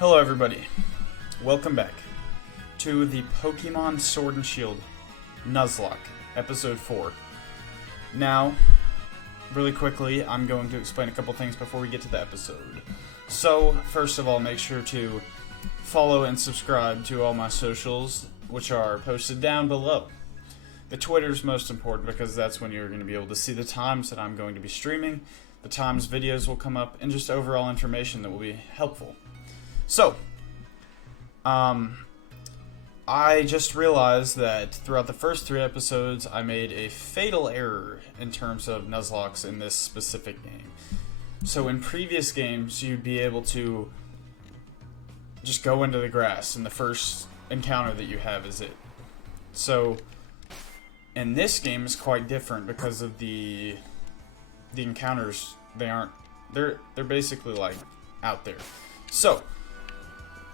Hello everybody, welcome back to the Pokemon Sword and Shield Nuzlocke, Episode 4. Now, really quickly, I'm going to explain a couple things before we get to the episode. So, first of all, make sure to follow and subscribe to all my socials, which are posted down below. The Twitter's most important because that's when you're going to be able to see the times that I'm going to be streaming, the times videos will come up, and just overall information that will be helpful. So, I just realized that throughout the first 3 episodes, I made a fatal error in terms of Nuzlockes in this specific game. So in previous games, you'd be able to just go into the grass, and the first encounter that you have is it. So, in this game, it's quite different because of the encounters. They're basically like out there. So,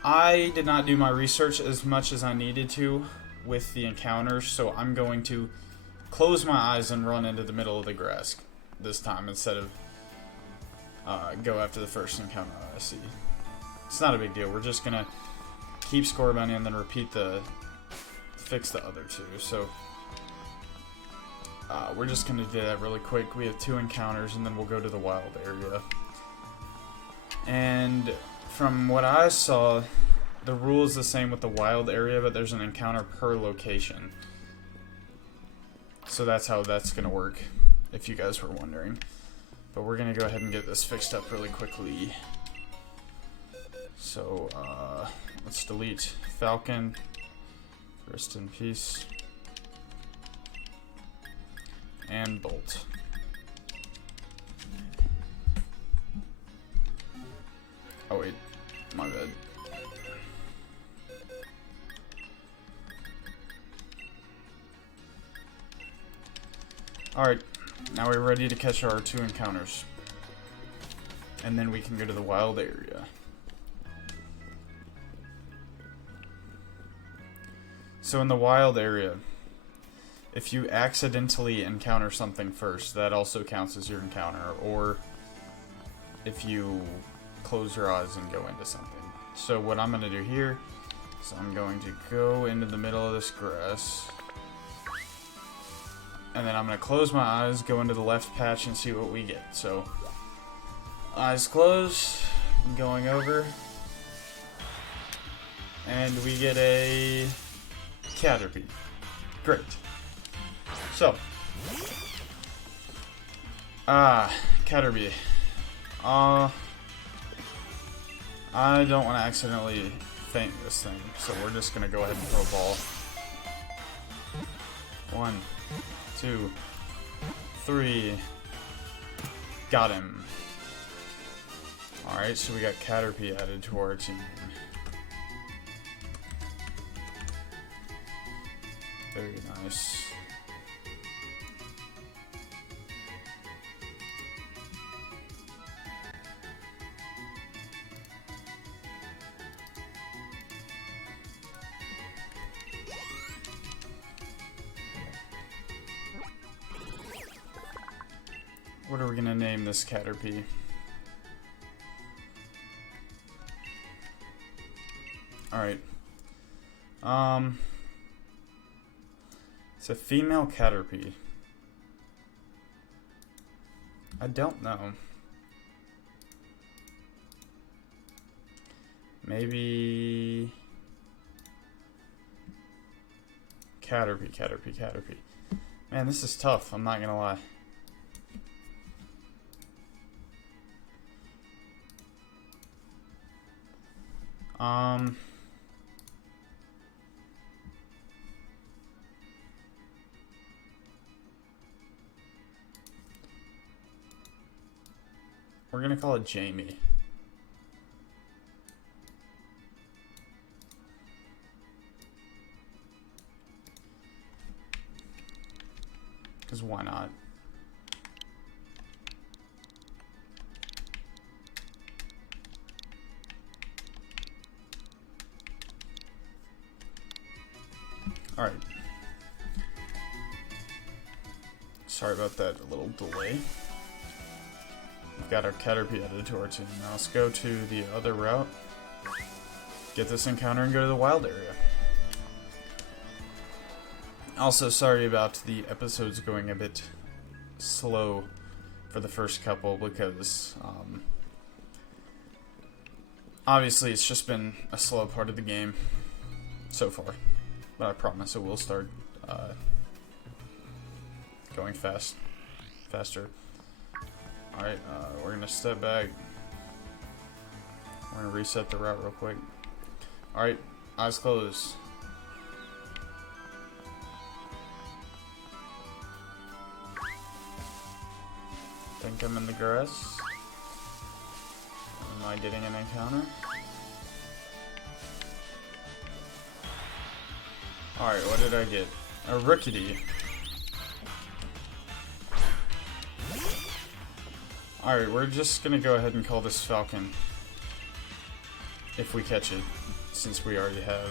I did not do my research as much as I needed to with the encounters, so I'm going to close my eyes and run into the middle of the grass this time instead of go after the first encounter I see. It's not a big deal. We're just going to keep Scorbunny and then fix the other 2. So we're just going to do that really quick. We have 2 encounters and then we'll go to the wild area. And from what I saw, the rule is the same with the wild area, but there's an encounter per location. So that's how that's going to work, if you guys were wondering. But we're going to go ahead and get this fixed up really quickly. So, let's delete Falcon. Rest in peace. And Bolt. Oh wait, my bad. Alright, now we're ready to catch our 2 encounters. And then we can go to the wild area. So in the wild area, if you accidentally encounter something first, that also counts as your encounter. Or if you close your eyes and go into something. So what I'm going to do here is I'm going to go into the middle of this grass. And then I'm going to close my eyes, go into the left patch, and see what we get. So, eyes closed, going over. And we get a Caterpie. Great. So, Caterpie. I don't want to accidentally faint this thing, so we're just going to go ahead and throw a ball. 1, 2, 3. Got him. Alright, so we got Caterpie added to our team. Very nice. What are we gonna name this Caterpie? Alright. It's a female Caterpie. I don't know. Maybe Caterpie. Man, this is tough, I'm not gonna lie. We're gonna call it Jamie. Because why not? Alright. Sorry about that little delay. We've got our Caterpie added to our team. Now let's go to the other route. get this encounter and go to the wild area. Also, sorry about the episodes going a bit slow for the first couple because obviously it's just been a slow part of the game so far, but I promise it will start going faster. Alright, we're gonna step back. We're gonna reset the route real quick. Alright, eyes closed. Think I'm in the grass. Am I getting an encounter? Alright, what did I get? A rickety. Alright, we're just gonna go ahead and call this Falcon. If we catch it, since we already have.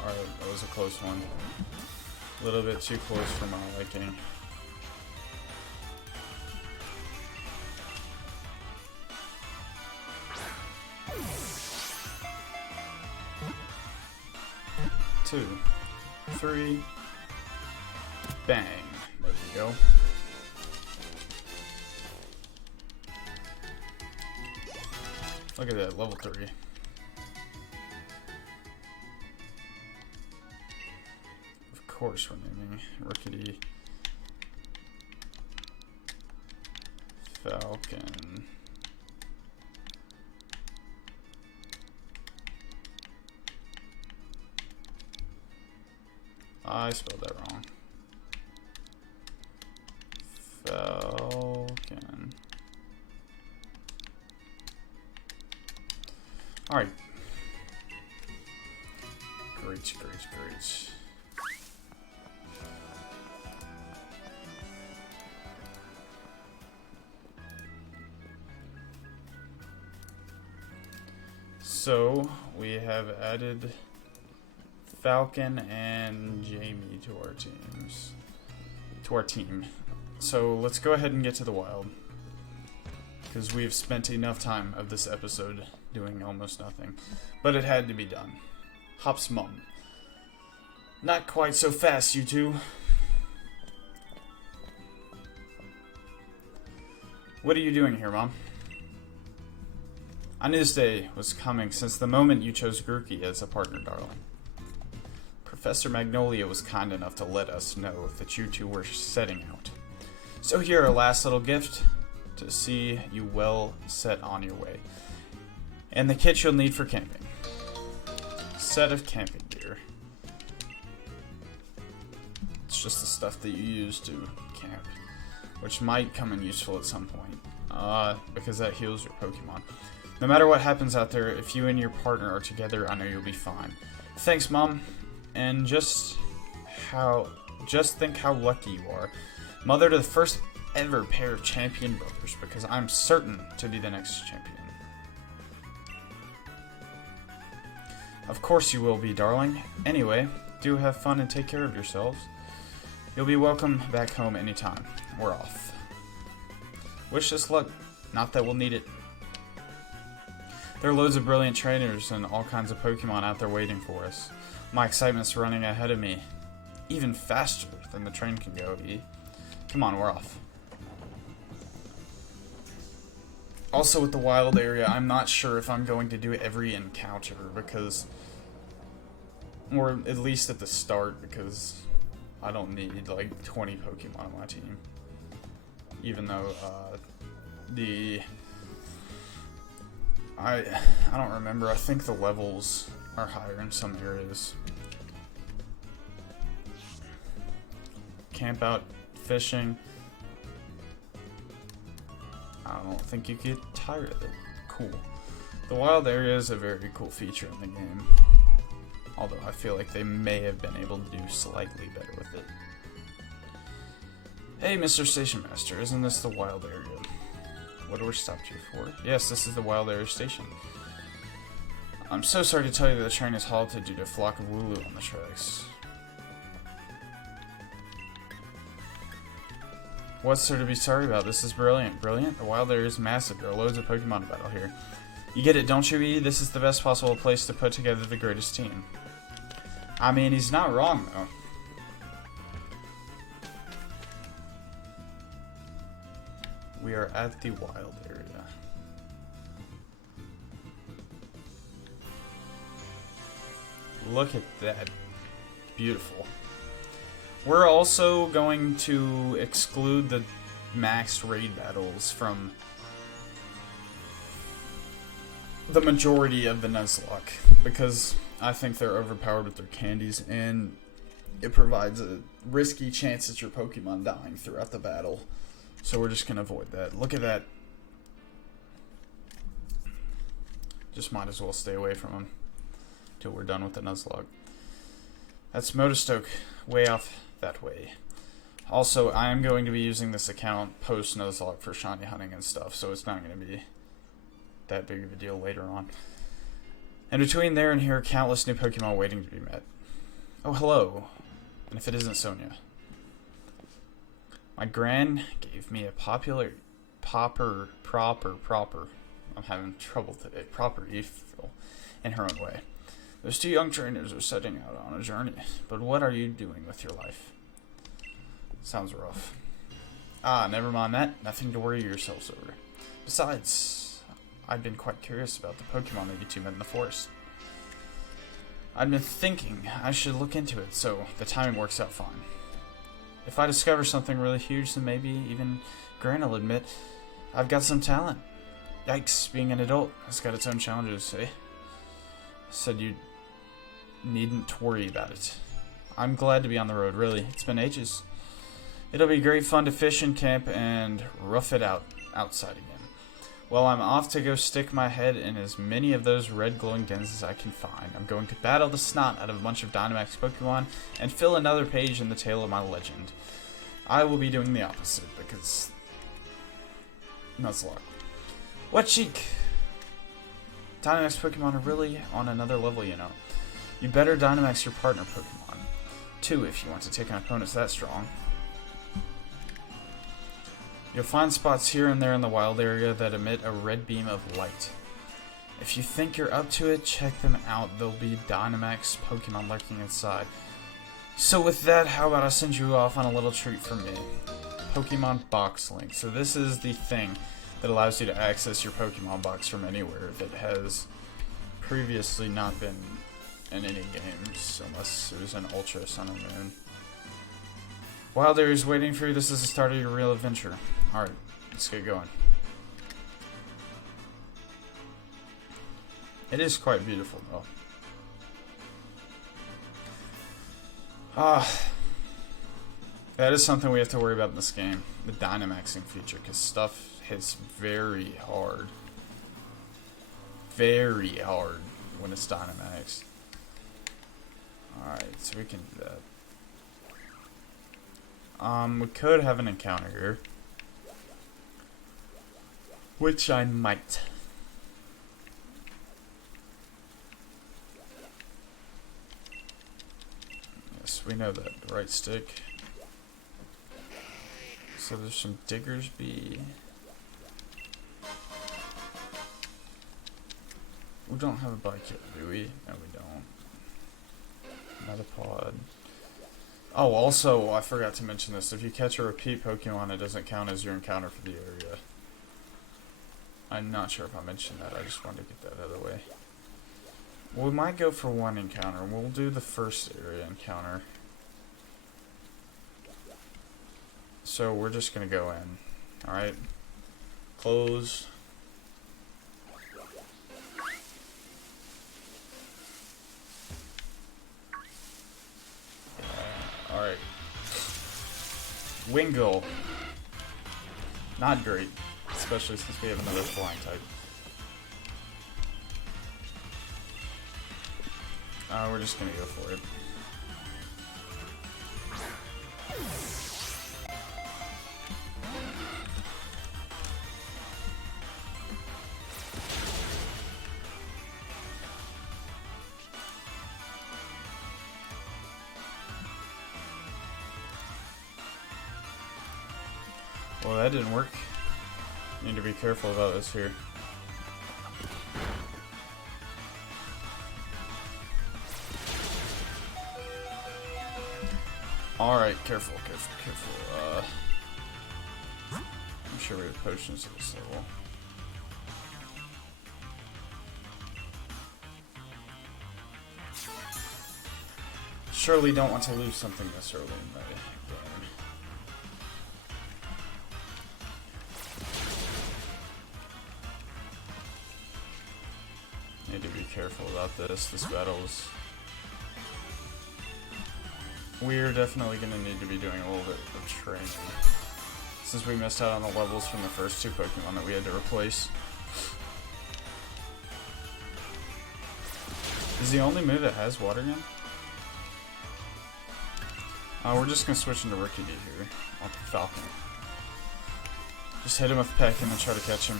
Alright, that was a close one. A little bit too close for my liking. Two, three, bang. There we go. Look at that, level 3. Of course we're naming Rickety Falcon. I spelled that wrong. Falcon. Alright. Great. So, we have added Falcon and Jamie to our team. So, let's go ahead and get to the wild. Because we've spent enough time of this episode doing almost nothing. But it had to be done. Hop's mum. Not quite so fast, you two. What are you doing here, Mom? I knew this day was coming since the moment you chose Grookey as a partner, darling. Professor Magnolia was kind enough to let us know that you two were setting out. So here, a last little gift to see you well set on your way. And the kit you'll need for camping. Set of camping gear. It's just the stuff that you use to camp, which might come in useful at some point, because that heals your Pokemon. No matter what happens out there, if you and your partner are together, I know you'll be fine. Thanks, Mom. And just think how lucky you are. Mother to the first ever pair of champion brothers, because I'm certain to be the next champion. Of course you will be, darling. Anyway, do have fun and take care of yourselves. You'll be welcome back home anytime. We're off. Wish us luck. Not that we'll need it. There are loads of brilliant trainers and all kinds of Pokemon out there waiting for us. My excitement's running ahead of me. Even faster than the train can go, E. Come on, we're off. Also with the wild area, I'm not sure if I'm going to do every encounter because... Or at least at the start, because I don't need like 20 Pokemon on my team. Even though I don't remember. I think the levels are higher in some areas. Camp out fishing. I don't think you get tired of it. Cool. The wild area is a very cool feature in the game. Although I feel like they may have been able to do slightly better with it. Hey, Mr. Station Master, isn't this the wild area? What do we stopped you for? Yes, this is the wild area station. I'm so sorry to tell you that the train is halted due to a flock of Wooloo on the tracks. What's there to be sorry about? This is brilliant. Brilliant? The wild area is massive. There are loads of Pokemon to battle here. You get it, don't you, E? This is the best possible place to put together the greatest team. I mean, he's not wrong, though. We are at the wild area. Look at that. Beautiful. We're also going to exclude the max raid battles from the majority of the Nuzlocke, because I think they're overpowered with their candies, and it provides a risky chance at your Pokemon dying throughout the battle. So we're just going to avoid that. Look at that. Just might as well stay away from them till we're done with the Nuzlocke. That's Motostoke, way off that way. Also, I am going to be using this account post-Nuzlocke for shiny hunting and stuff, so it's not going to be that big of a deal later on. And between there and here, countless new Pokemon waiting to be met. Oh, hello. And if it isn't Sonia. My gran gave me a proper, I'm having trouble today, proper e-fill in her own way. Those two young trainers are setting out on a journey, but what are you doing with your life? Sounds rough. Ah, never mind that. Nothing to worry yourselves over. Besides, I've been quite curious about the Pokemon that you two met in the forest. I've been thinking I should look into it, so the timing works out fine. If I discover something really huge, then maybe even Gran will admit I've got some talent. Yikes, being an adult has got its own challenges, eh? Said you needn't worry about it. I'm glad to be on the road, really. It's been ages. It'll be great fun to fish and camp and rough it out outside again. Well, I'm off to go stick my head in as many of those red glowing dens as I can find. I'm going to battle the snot out of a bunch of Dynamax Pokemon and fill another page in the tale of my legend. I will be doing the opposite because Nuzlocke. What cheek? Dynamax Pokemon are really on another level, you know. You better Dynamax your partner Pokemon, too, if you want to take on opponents that strong. You'll find spots here and there in the wild area that emit a red beam of light. If you think you're up to it, check them out. There'll be Dynamax Pokemon lurking inside. So with that, how about I send you off on a little treat from me? Pokemon Box Link. So this is the thing that allows you to access your Pokemon box from anywhere that has previously not been in any games, unless it was an Ultra Sun and Moon. Wild Area is waiting for you. This is the start of your real adventure. Alright, let's get going. It is quite beautiful, though. That is something we have to worry about in this game. The Dynamaxing feature, because stuff hits very hard. Very hard when it's Dynamax. Alright, so we can do that. We could have an encounter here. Which I might. Yes, we know that. Right stick. So there's some Diggersby. We don't have a bike yet, do we? No, we don't. Metapod. Oh, also, I forgot to mention this. If you catch a repeat Pokemon, it doesn't count as your encounter for the area. I'm not sure if I mentioned that. I just wanted to get that out of the way. We might go for one encounter. We'll do the first area encounter. So we're just going to go in. Alright. Close. Alright. Wingull. Not great. Especially since we have another flying type. We're just gonna go for it. Well, that didn't work. Need to be careful about this here. Alright, careful, careful, careful. I'm sure we have potions at this level. Surely don't want to lose something this early in the game. Need to be careful about this. This battle is... We're definitely going to need to be doing a little bit of training, since we missed out on the levels from the first two Pokemon that we had to replace. Is the only move that has Water Gun? We're just going to switch into Rookie D here, off the Falcon. Just hit him with Peck and then try to catch him.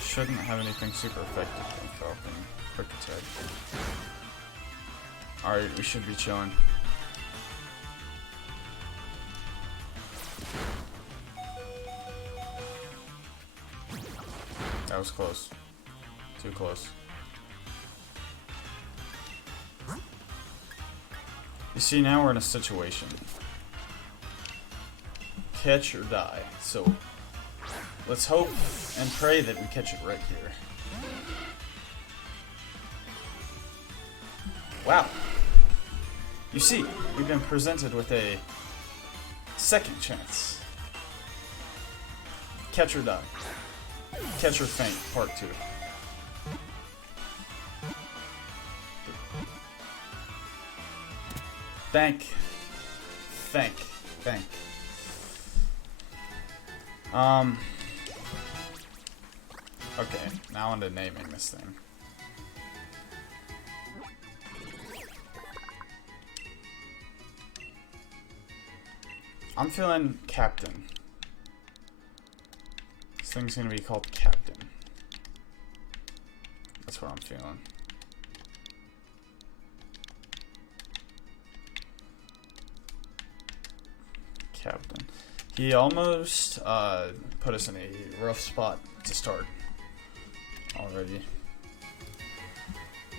Shouldn't have anything super effective on Falcon. Quick attack. Alright, we should be chilling. That was close. Too close. You see, now we're in a situation. Catch or die. So, let's hope and pray that we catch it right here. Wow. You see, we've been presented with a second chance. Catch or die. Catch or faint, part 2. Thank. Okay, now on to naming this thing. I'm feeling Captain. This thing's gonna be called Captain. That's what I'm feeling. Captain. He almost put us in a rough spot to start already,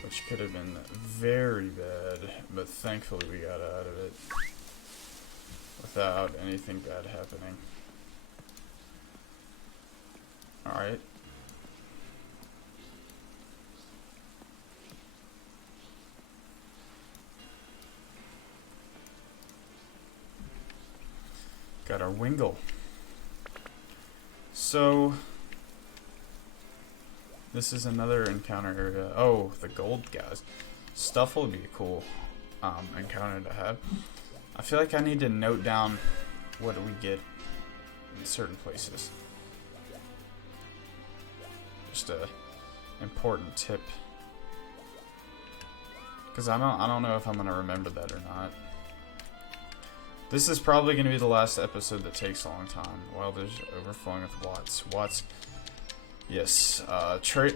which could have been very bad, but thankfully we got out of it without anything bad happening. Alright. Got our Wingull. So, this is another encounter area. Oh, the gold guys. Stuff will be a cool encounter to have. I feel like I need to note down what do we get in certain places. Just a important tip, because I don't know if I'm gonna remember that or not. This is probably gonna be the last episode that takes a long time. Well, there's overflowing with Watts. Watts. Yes.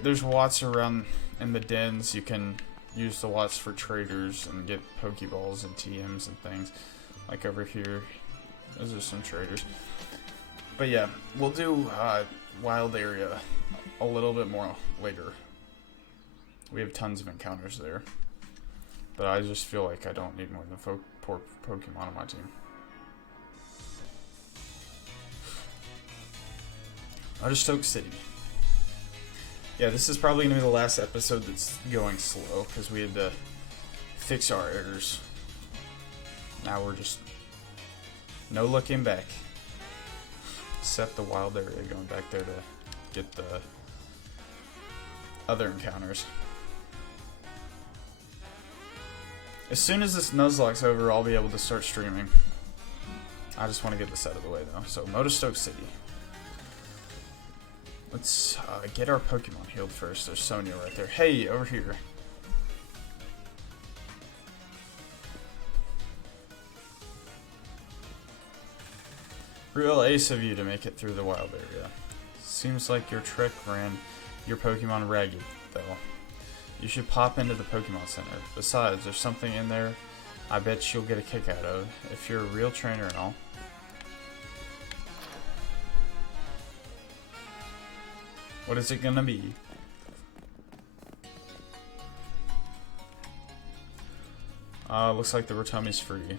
There's Watts around in the dens. You can use the Watts for traders and get Pokeballs and TMs and things. Like over here, those are some traders. But yeah, we'll do wild area a little bit more later. We have tons of encounters there, but I just feel like I don't need more than 4 Pokemon on my team. Understoke City. Yeah, this is probably going to be the last episode that's going slow, because we had to fix our errors. Now we're just no looking back. Except the wild area, going back there to get the other encounters. As soon as this Nuzlock's over, I'll be able to start streaming. I just want to get this out of the way, though. So, Motostoke City. Let's get our Pokemon healed first. There's Sonia right there. Hey, over here. Real ace of you to make it through the wild area. Seems like your trick ran your Pokemon ragged, though. You should pop into the Pokemon Center. Besides, there's something in there I bet you'll get a kick out of, if you're a real trainer and all. What is it gonna be? Looks like the Rotomi's free.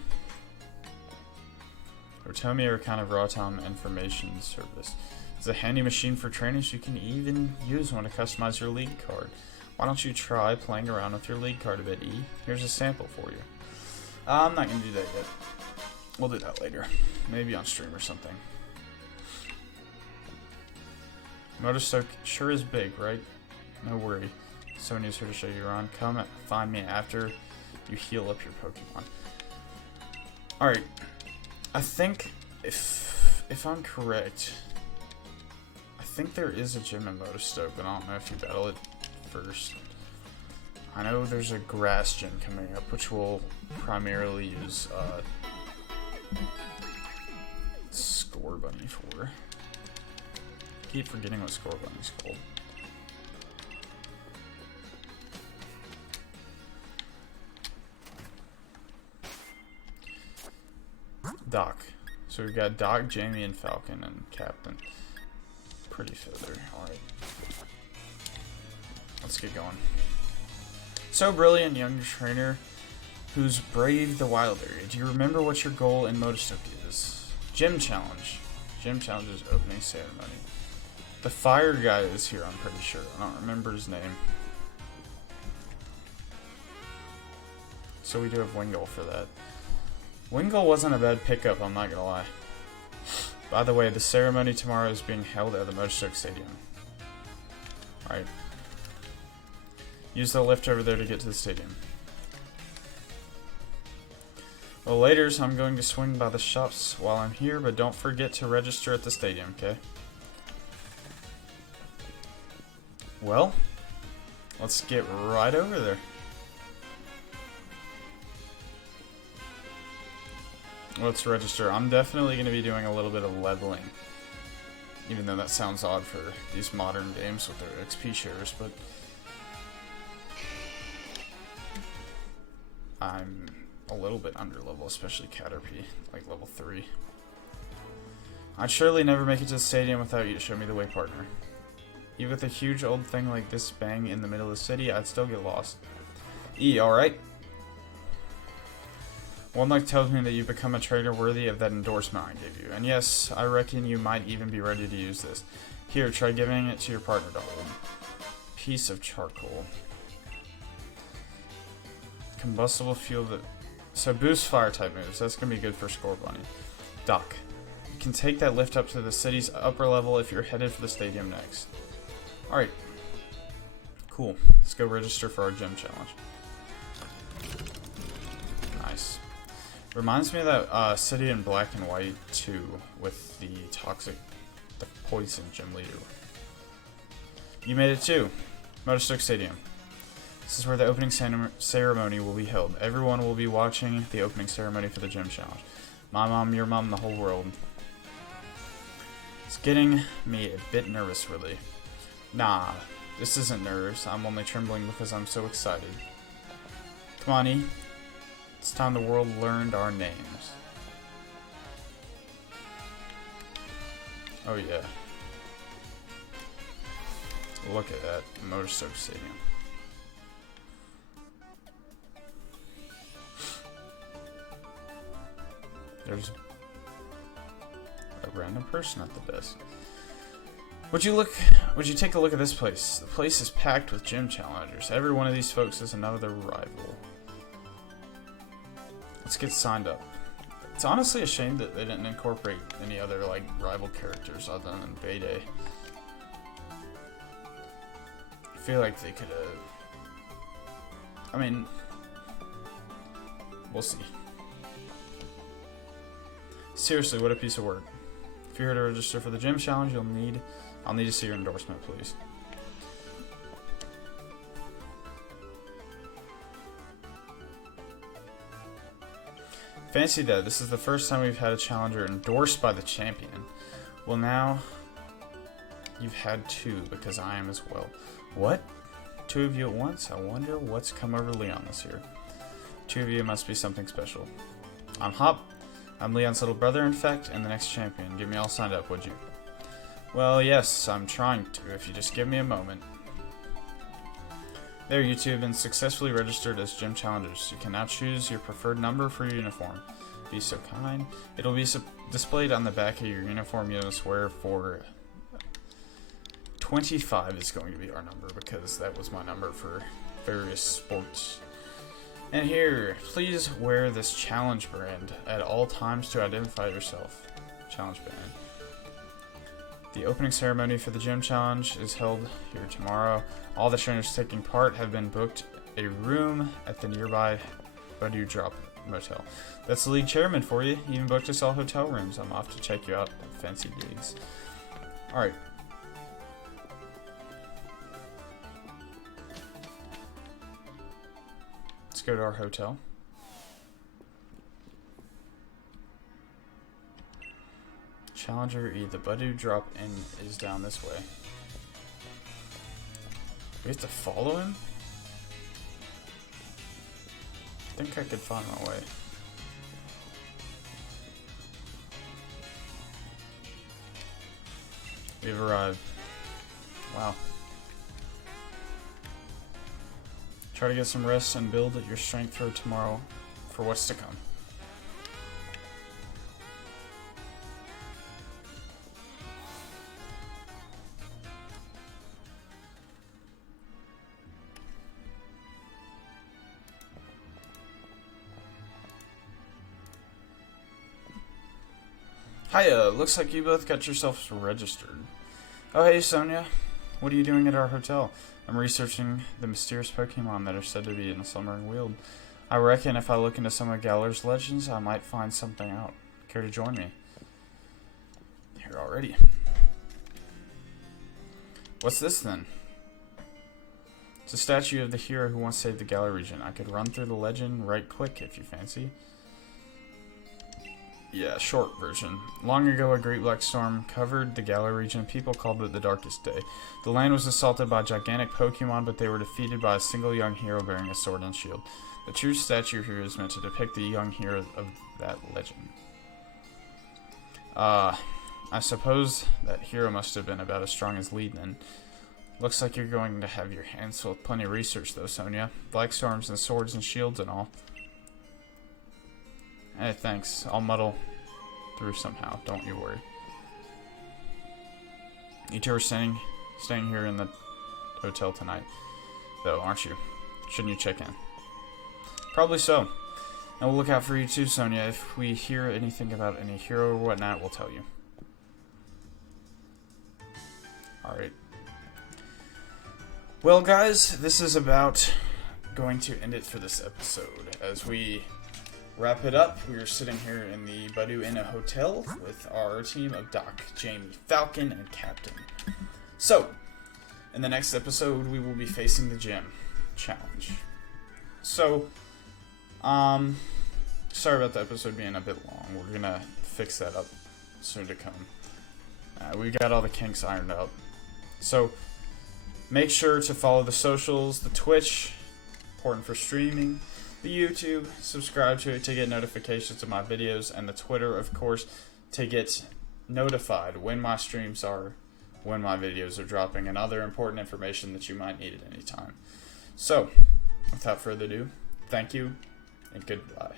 Rotomi are kind of raw-time information service. It's a handy machine for trainers. You can even use one to customize your league card. Why don't you try playing around with your league card a bit, E? Here's a sample for you. I'm not going to do that yet. We'll do that later. Maybe on stream or something. Motorstoke sure is big, right? No worry. Sonya's here to show you around. Come find me after you heal up your Pokemon. Alright. I think, if I'm correct, I think there is a gym in Motorstoke, but I don't know if you battle it first. I know there's a grass gym coming up, which will primarily use Score Bunny for. Keep forgetting what Score Bunny's called. Doc. So we've got Doc, Jamie, and Falcon, and Captain. Pretty feather. Alright. Let's get going. So brilliant, young trainer who's braved the wild area. Do you remember what your goal in Motorstoke is? Gym Challenge. Gym Challenge's opening ceremony. The fire guy is here, I'm pretty sure. I don't remember his name. So we do have Wingull for that. Wingull wasn't a bad pickup, I'm not gonna lie. By the way, the ceremony tomorrow is being held at the Motorstoke Stadium. Alright. Use the lift over there to get to the stadium. Well, later, I'm going to swing by the shops while I'm here, but don't forget to register at the stadium, okay? Well, let's get right over there. Let's register. I'm definitely going to be doing a little bit of leveling. Even though that sounds odd for these modern games with their XP shares, but I'm a little bit under level, especially Caterpie, like level 3. I'd surely never make it to the stadium without you to show me the way, partner. Even with a huge old thing like this bang in the middle of the city, I'd still get lost. E, alright? One luck tells me that you've become a trainer worthy of that endorsement I gave you. And yes, I reckon you might even be ready to use this. Here, try giving it to your partner to hold. Piece of charcoal. Combustible fuel that... So boost fire type moves. That's going to be good for Score Bunny. Doc. You can take that lift up to the city's upper level if you're headed for the stadium next. Alright. Cool. Let's go register for our gym challenge. Nice. Reminds me of that City in Black and White 2 with the poison gym leader. You made it too. Motorstoke Stadium. This is where the opening ceremony will be held. Everyone will be watching the opening ceremony for the gym challenge. My mom, your mom, the whole world. It's getting me a bit nervous, really. Nah, this isn't nerves. I'm only trembling because I'm so excited. Come on, E. It's time the world learned our names. Oh yeah. Look at that. Motorstoke Stadium. There's a random person at the desk. Would you take a look at this place? The place is packed with gym challengers. Every one of these folks is another rival. Let's get signed up. It's honestly a shame that they didn't incorporate any other like rival characters other than Bayday. I feel like they could have. I mean, we'll see. Seriously, what a piece of work. If you're here to register for the gym challenge, I'll need to see your endorsement, please. Fancy that. This is the first time we've had a challenger endorsed by the champion. Well, now you've had two because I am as well. What? Two of you at once? I wonder what's come over Leon this year. Two of you must be something special. I'm Hop. I'm Leon's little brother, in fact, and the next champion. Get me all signed up, would you? Well, yes, I'm trying to, if you just give me a moment. There, you two have been successfully registered as gym challengers. You can now choose your preferred number for your uniform. Be so kind. It'll be displayed on the back of your uniform you must wear for 25 is going to be our number because that was my number for various sports. And here, please wear this challenge band at all times to identify yourself. Challenge band. The opening ceremony for the gym challenge is held here tomorrow. All the trainers taking part have been booked a room at the nearby Buddy Drop Motel. That's the league chairman for you. He even booked us all hotel rooms. I'm off to check you out at Fancy Digs. Alright. Let's go to our hotel. Challenger E. The Buddy Drop In is down this way. We have to follow him? I think I could find my way. We've arrived. Wow. Try to get some rest and build your strength for tomorrow for what's to come. Hiya, looks like you both got yourselves registered. Oh hey Sonia, what are you doing at our hotel? I'm researching the mysterious Pokemon that are said to be in the Slumbering Weald. I reckon if I look into some of Galar's legends, I might find something out. Care to join me? Here already. What's this then? It's a statue of the hero who once saved the Galar region. I could run through the legend right quick if you fancy. Yeah, short version. Long ago, a great black storm covered the Galar region. People called it the Darkest Day. The land was assaulted by gigantic Pokemon, but they were defeated by a single young hero bearing a sword and shield. The true statue here is meant to depict the young hero of that legend. I suppose that hero must have been about as strong as Lee then. Looks like you're going to have your hands full with plenty of research though, Sonia. Black storms and swords and shields and all. Hey, thanks. I'll muddle through somehow. Don't you worry. You two are staying here in the hotel tonight, though, aren't you? Shouldn't you check in? Probably so. And we'll look out for you too, Sonia. If we hear anything about any hero or whatnot, we'll tell you. Alright. Well, guys, this is about going to end it for this episode. As we wrap it up, we are sitting here in the Badu Inn Hotel with our team of Doc, Jamie, Falcon, and Captain. So, in the next episode, we will be facing the gym challenge. So, sorry about the episode being a bit long. We're gonna fix that up soon to come. We got all the kinks ironed out. So, make sure to follow the socials, the Twitch, important for streaming, the YouTube, subscribe to it to get notifications of my videos, and the Twitter, of course, to get notified when my streams are, when my videos are dropping, and other important information that you might need at any time. So, without further ado, thank you, and goodbye.